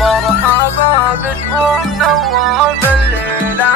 مرحبا باسم نواف الليلة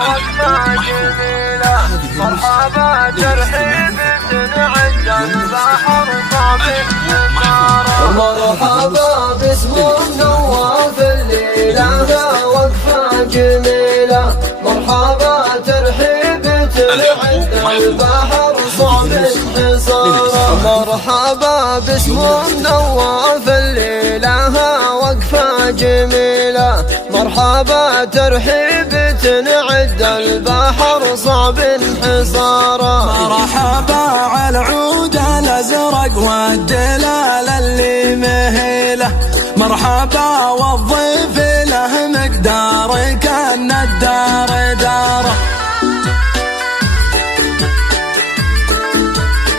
وقفة جميلة. مرحبا ترحيب تنعد البحر صعب النار. مرحبا باسم نواف الليلة وقفة جميلة. مرحبا ترحيب تنعد البحر صعب الحصار. مرحبا باسم نواف الليلة وقفة جميلة. مرحبا ترحيب تنعد البحر صعب انحصاره. مرحبا على العود الازرق والدلال اللي مهيله. مرحبا والضيف له مقدار كان الدار داره.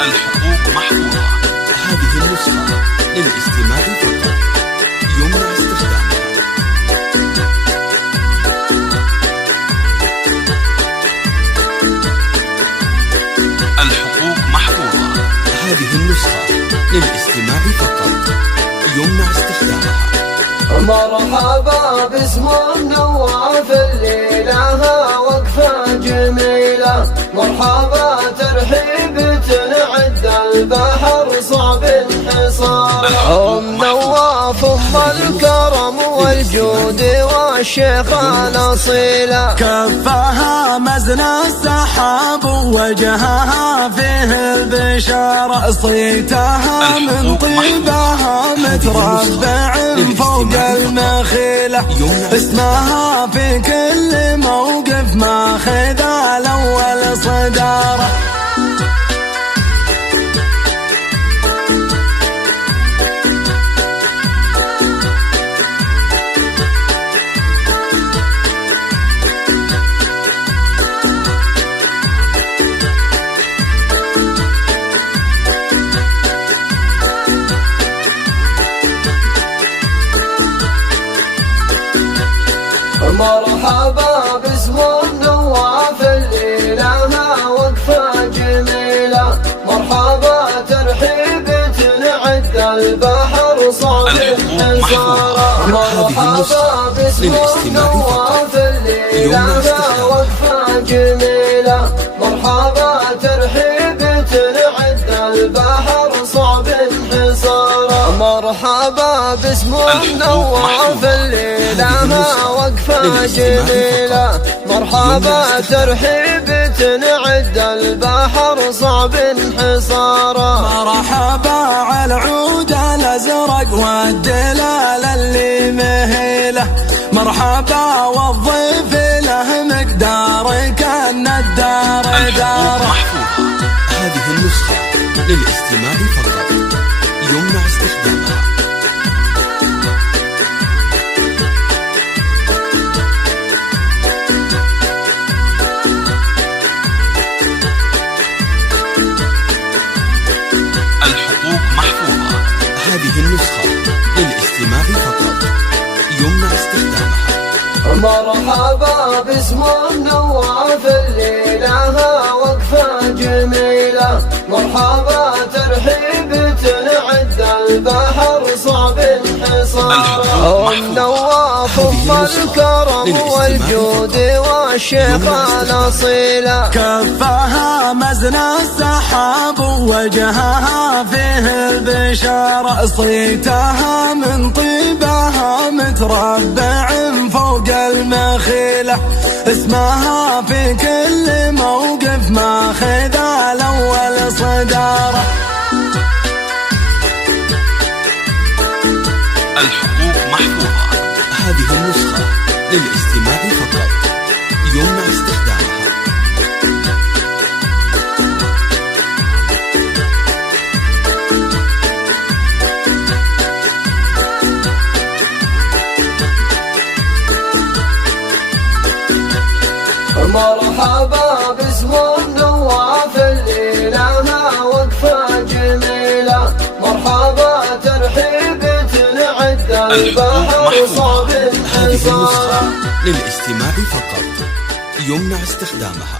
الحقوق محفوظة. هذه النسخة للاستماع فقط، يمنع استخدامها. الحقوق محفوظة. هذه النسخة للاستماع فقط، يمنع استخدامها. مرحبا باسم نواف الليلة وقفة جميلة. مرحبا ترحيب تنعد البحر صعب انحصاره. نواف الكرم والجود والشيخ الأصيلة. كفاها مزن السحاب ووجهها فيه البشارة. صيتها من طيبها متربع فوق المخيلة. اسمها في كل موقف ماخذ الأول صدارة. مرحبا باسم نواف الليلة وقفة جميلة. مرحبا ترحيب تنعد البحر صعب الحصار. مرحبا باسم نواف الليلة وقفة جميلة. مرحبا ترحيب تنعد البحر صعب الحصار. مرحبا باسم نواف الليلة وقفة جميلة. مرحبا ترحيب تنعد البحر صعب انحصاره. مرحبا على العود الازرق والدلال اللي مهيله. مرحبا والضيف له مقدار كان الدار داره. هذه النسخة للاستماع فقط، يمنع استخدامها. الحقوق محفوظة. هذه النسخة للاستماع فقط، يمنع استخدامها. مرحبا باسم نواف الليلة وقفة جميلة. مرحبا ترحيب تنعد البحر صعب انحصاره. نواف الكرم والجود والشيخ الأصيلة. كفاها مزن السحاب ووجهها فيه البشارة. صيتها من طيبها متربع فوق المخيلة. اسمها في كل موقف ماخذ الأول صدارة. الحقوق محفوظة. هذه النسخة للاستماع فقط، يمنع استخدامها. مرحبا باسم نواف الليلة وقفة جميلة. مرحبا ترحيب تنعد البحر صعب هذه النسخة الحصار. للاستماع فقط، يمنع استخدامها.